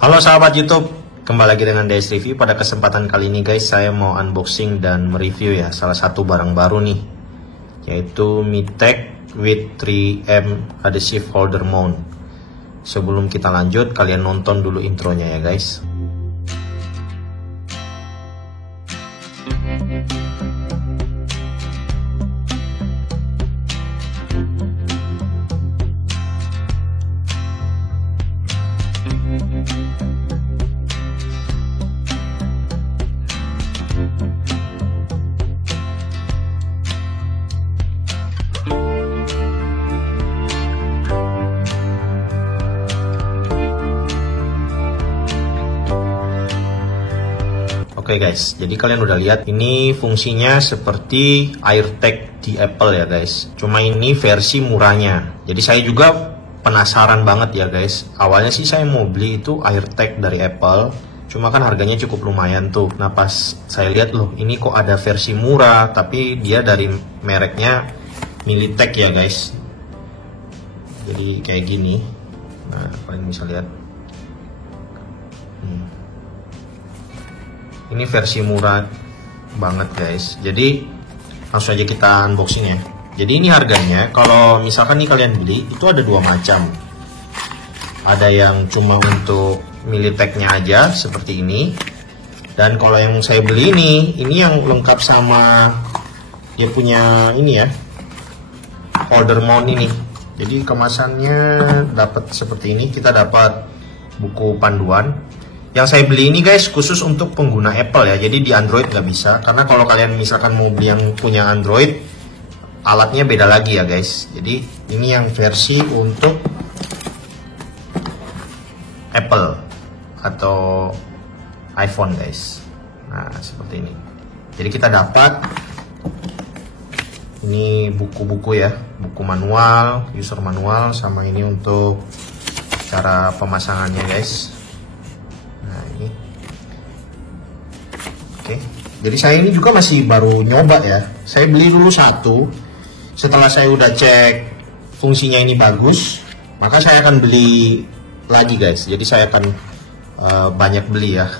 Halo sahabat YouTube, kembali lagi dengan DS Review. Pada kesempatan kali ini guys, saya mau unboxing dan mereview ya salah satu barang baru nih, yaitu Mitech with 3M Adhesive Holder Mount. Sebelum kita lanjut, kalian nonton dulu intronya ya guys. Oke guys, jadi kalian udah lihat ini fungsinya seperti AirTag di Apple ya guys. Cuma ini versi murahnya. Jadi saya juga penasaran banget ya guys. Awalnya sih saya mau beli itu AirTag dari Apple. Cuma kan harganya cukup lumayan tuh. Nah pas saya lihat loh, ini kok ada versi murah, tapi dia dari mereknya Militech ya guys. Jadi kayak gini. Nah kalian bisa lihat. Ini versi murah banget guys. Jadi langsung aja kita unboxing ya. Jadi ini harganya, kalau misalkan nih kalian beli, itu ada dua macam. Ada yang cuma untuk Militech-nya aja seperti ini. Dan kalau yang saya beli ini yang lengkap sama dia punya ini ya, holder mount ini. Jadi kemasannya dapat seperti ini. Kita dapat buku panduan. Yang saya beli ini guys khusus untuk pengguna Apple ya, jadi di Android nggak bisa, karena kalau kalian misalkan mau beli yang punya Android, alatnya beda lagi ya guys. Jadi ini yang versi untuk Apple atau iPhone guys. Nah seperti ini. Jadi kita dapat ini buku-buku ya, buku manual, user manual, sama ini untuk cara pemasangannya guys. Jadi saya ini juga masih baru nyoba ya. Saya beli dulu satu. Setelah saya udah cek fungsinya ini bagus, maka saya akan beli lagi guys. Jadi saya akan banyak beli ya.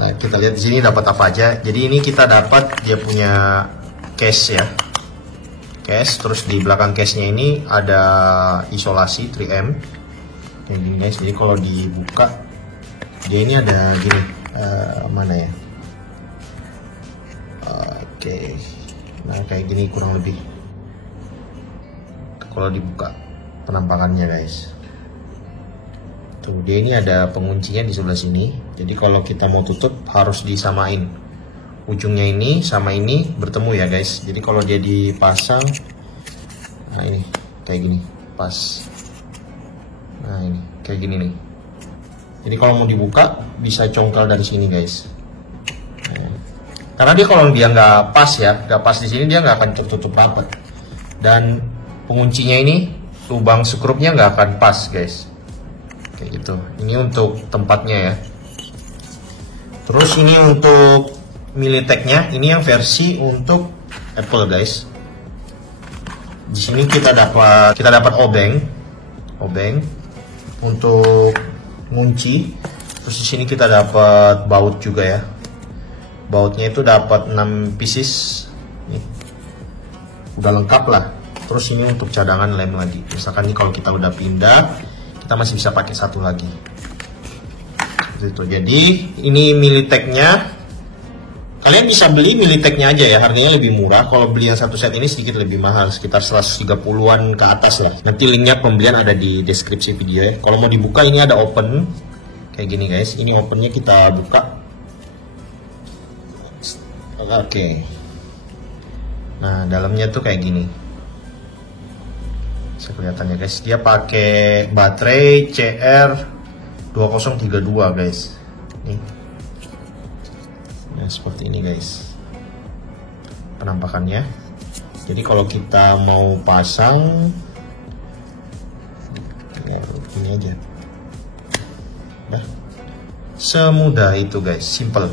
Nah kita lihat di sini dapat apa aja. Jadi ini kita dapat dia punya case ya. Case, terus di belakang case-nya ini ada isolasi 3M. Kayak gini guys. Jadi kalau dibuka, dia ini ada gini. Mana ya? Oke, nah kayak gini kurang lebih kalau dibuka penampakannya guys. Tuh dia ini ada penguncinya di sebelah sini. Jadi kalau kita mau tutup harus disamain ujungnya ini sama ini bertemu ya guys. Jadi kalau dia dipasang, nah ini kayak gini pas. Nah ini kayak gini nih. Jadi kalau mau dibuka bisa congkel dari sini guys. Karena dia kalau dia nggak pas ya, nggak pas di sini dia nggak akan tertutup rapat. Dan penguncinya ini lubang skrupnya nggak akan pas guys. Kayak gitu. Ini untuk tempatnya ya. Terus ini untuk Militech-nya, ini yang versi untuk Apple guys. Di sini kita dapat obeng untuk ngunci. Terus di sini kita dapat baut juga ya. Bautnya itu dapat 6 pieces. Nih. Udah lengkap lah. Terus ini untuk cadangan lem lagi. Misalkan nih kalau kita udah pindah, kita masih bisa pakai satu lagi. Gitu. Jadi ini Militech-nya. Kalian bisa beli Militech-nya aja ya, harganya lebih murah. Kalau beli yang satu set ini sedikit lebih mahal, sekitar 130-an ke atas lah. Nanti linknya pembelian ada di deskripsi video ya. Kalau mau dibuka ini ada open. Kayak gini guys. Ini opennya kita buka. Oke. Nah dalamnya tuh kayak gini. Bisa kelihatan ya guys. Dia pakai baterai CR2032 guys. Nih. Nah seperti ini guys penampakannya. Jadi kalau kita mau pasang ya ini aja. Nah, semudah itu guys, simple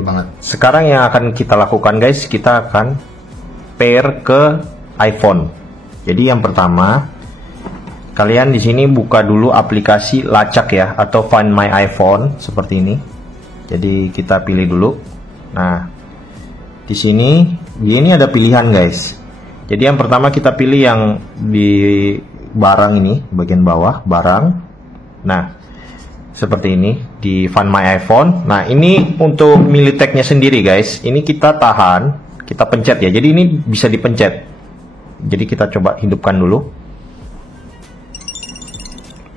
banget. Sekarang yang akan kita lakukan guys, kita akan pair ke iPhone. Jadi yang pertama kalian di sini buka dulu aplikasi lacak ya, atau Find My iPhone seperti ini. Jadi kita pilih dulu. Nah, di sini ini ada pilihan guys. Jadi yang pertama kita pilih yang di barang ini, bagian bawah barang. Nah, seperti ini di Find My iPhone. Nah, ini untuk Militech-nya sendiri guys. Ini kita tahan, kita pencet ya. Jadi ini bisa dipencet. Jadi kita coba hidupkan dulu.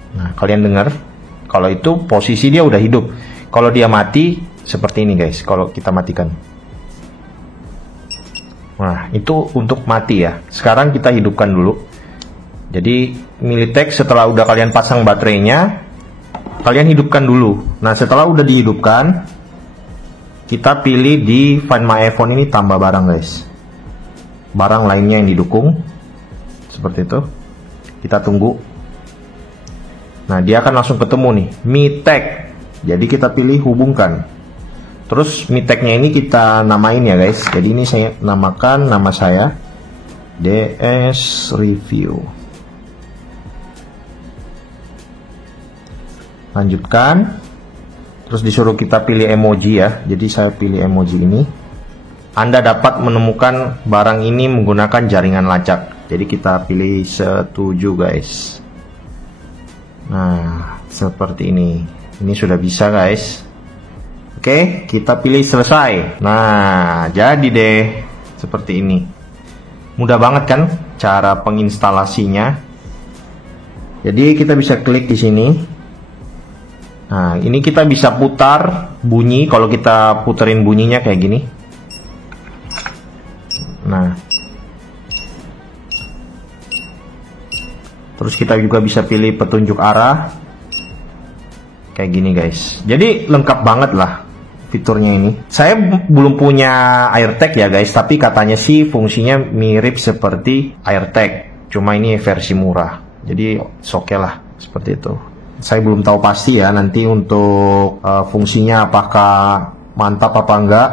Nah, kalian dengar kalau itu posisi dia udah hidup. Kalau dia mati seperti ini guys, kalau kita matikan. Nah, itu untuk mati ya. Sekarang kita hidupkan dulu. Jadi Militech setelah udah kalian pasang baterainya, kalian hidupkan dulu. Nah, setelah udah dihidupkan, kita pilih di Find My iPhone ini tambah barang guys. Barang lainnya yang didukung. Seperti itu. Kita tunggu. Nah, dia akan langsung ketemu nih, Militech. Jadi kita pilih hubungkan. Terus Militech-nya ini kita namain ya guys. Jadi ini saya namakan nama saya DS Review. Lanjutkan. Terus disuruh kita pilih emoji ya. Jadi saya pilih emoji ini. Anda dapat menemukan barang ini menggunakan jaringan lacak. Jadi kita pilih setuju guys. Nah, seperti ini. Ini sudah bisa guys. Oke, kita pilih selesai. Nah, jadi deh seperti ini. Mudah banget kan cara penginstalasinya. Jadi kita bisa klik di sini. Nah, ini kita bisa putar bunyi. Kalau kita puterin bunyinya kayak gini. Nah, terus kita juga bisa pilih petunjuk arah. Kayak gini guys. Jadi lengkap banget lah fiturnya ini. Saya belum punya AirTag ya guys, tapi katanya sih fungsinya mirip seperti AirTag. Cuma ini versi murah. Jadi oke lah seperti itu. Saya belum tahu pasti ya nanti untuk fungsinya apakah mantap apa enggak.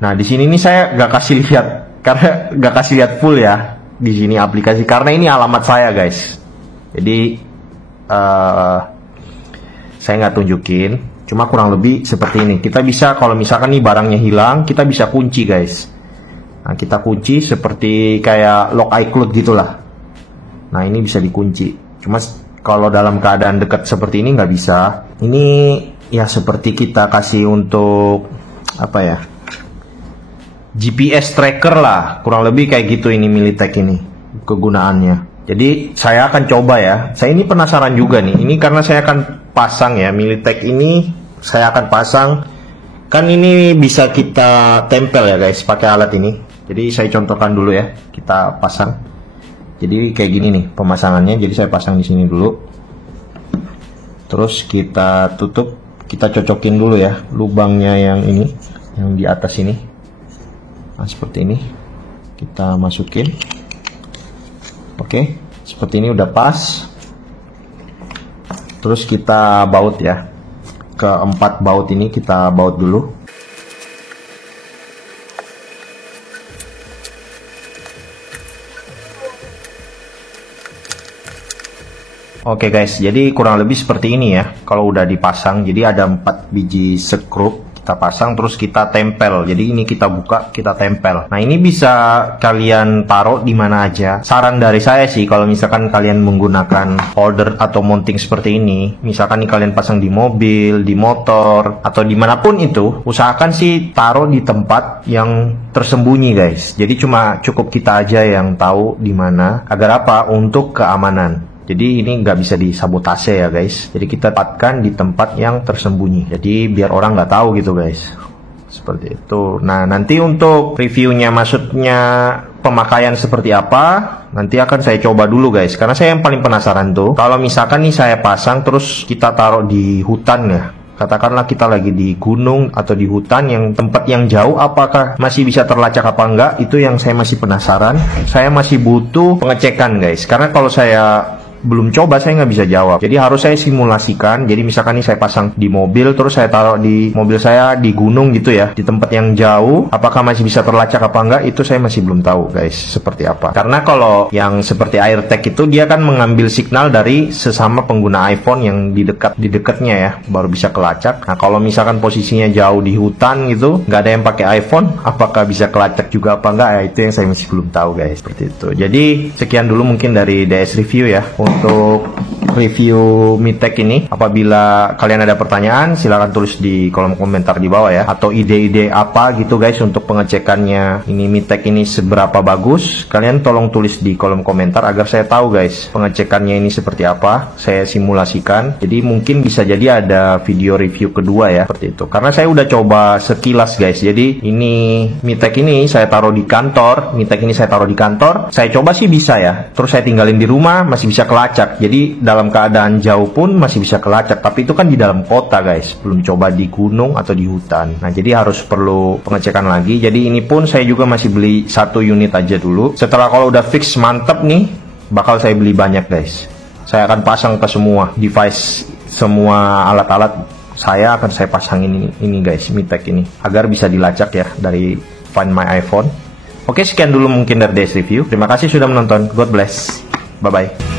Nah, di sini nih saya nggak kasih lihat karena nggak kasih lihat full ya di sini aplikasi karena ini alamat saya guys. Jadi saya nggak tunjukin, cuma kurang lebih seperti ini. Kita bisa kalau misalkan nih barangnya hilang, kita bisa kunci guys. Nah, kita kunci seperti kayak lock iCloud gitulah. Nah, ini bisa dikunci. Cuma kalau dalam keadaan dekat seperti ini nggak bisa. Ini ya seperti kita kasih untuk apa ya? GPS tracker lah, kurang lebih kayak gitu ini Militech ini kegunaannya. Jadi saya akan coba ya. Saya ini penasaran juga nih. Ini karena saya akan pasang ya Militech ini. Saya akan pasang. Kan ini bisa kita tempel ya guys pakai alat ini. Jadi saya contohkan dulu ya. Kita pasang. Jadi kayak gini nih pemasangannya. Jadi saya pasang di sini dulu. Terus kita tutup. Kita cocokin dulu ya lubangnya yang ini, yang di atas ini. Nah, seperti ini. Kita masukin. Oke, seperti ini udah pas. Terus kita baut ya. Keempat baut ini kita baut dulu. Oke guys, jadi kurang lebih seperti ini ya. Kalau udah dipasang, jadi ada 4 biji skrup. Kita pasang terus kita tempel. Jadi ini kita buka, kita tempel. Nah, ini bisa kalian taruh di mana aja. Saran dari saya sih kalau misalkan kalian menggunakan holder atau mounting seperti ini, misalkan nih kalian pasang di mobil, di motor atau dimanapun itu, usahakan sih taruh di tempat yang tersembunyi guys. Jadi cuma cukup kita aja yang tahu di mana. Agar apa? Untuk keamanan. Jadi ini nggak bisa disabotase ya guys. Jadi kita tempatkan di tempat yang tersembunyi. Jadi biar orang nggak tahu gitu guys. Seperti itu. Nah, nanti untuk reviewnya, maksudnya pemakaian seperti apa, nanti akan saya coba dulu guys. Karena saya yang paling penasaran tuh, kalau misalkan nih saya pasang terus kita taruh di hutan ya. Katakanlah kita lagi di gunung atau di hutan yang tempat yang jauh, apakah masih bisa terlacak apa enggak? Itu yang saya masih penasaran. Saya masih butuh pengecekan guys. Karena kalau saya belum coba, saya nggak bisa jawab. Jadi harus saya simulasikan. Jadi misalkan nih saya pasang di mobil, terus saya taruh di mobil saya di gunung gitu ya, di tempat yang jauh, apakah masih bisa terlacak apa enggak, itu saya masih belum tahu guys seperti apa. Karena kalau yang seperti AirTag itu dia kan mengambil signal dari sesama pengguna iPhone yang di dekatnya ya, baru bisa kelacak. Nah kalau misalkan posisinya jauh di hutan gitu, nggak ada yang pakai iPhone, apakah bisa kelacak juga apa enggak ya, itu yang saya masih belum tahu guys, seperti itu. Jadi sekian dulu mungkin dari DS Review ya untuk review Mi Tag ini. Apabila kalian ada pertanyaan, silahkan tulis di kolom komentar di bawah ya, atau ide-ide apa gitu guys untuk pengecekannya ini Mi Tag ini seberapa bagus, kalian tolong tulis di kolom komentar agar saya tahu guys pengecekannya ini seperti apa, saya simulasikan. Jadi mungkin bisa jadi ada video review kedua ya, seperti itu. Karena saya udah coba sekilas guys. Jadi ini Mi Tag ini saya taruh di kantor, saya coba sih bisa ya, terus saya tinggalin di rumah masih bisa kelacak. Jadi dalam keadaan jauh pun masih bisa kelacak, tapi itu kan di dalam kota guys, belum coba di gunung atau di hutan. Nah jadi harus perlu pengecekan lagi. Jadi ini pun saya juga masih beli 1 unit aja dulu. Setelah kalau udah fix mantep nih, bakal saya beli banyak guys. Saya akan pasang ke semua device, semua alat-alat saya akan saya pasangin ini guys, Mi Tag ini, agar bisa dilacak ya dari Find My iPhone. Oke, sekian dulu mungkin dari DS Review. Terima kasih sudah menonton. God bless. Bye-bye.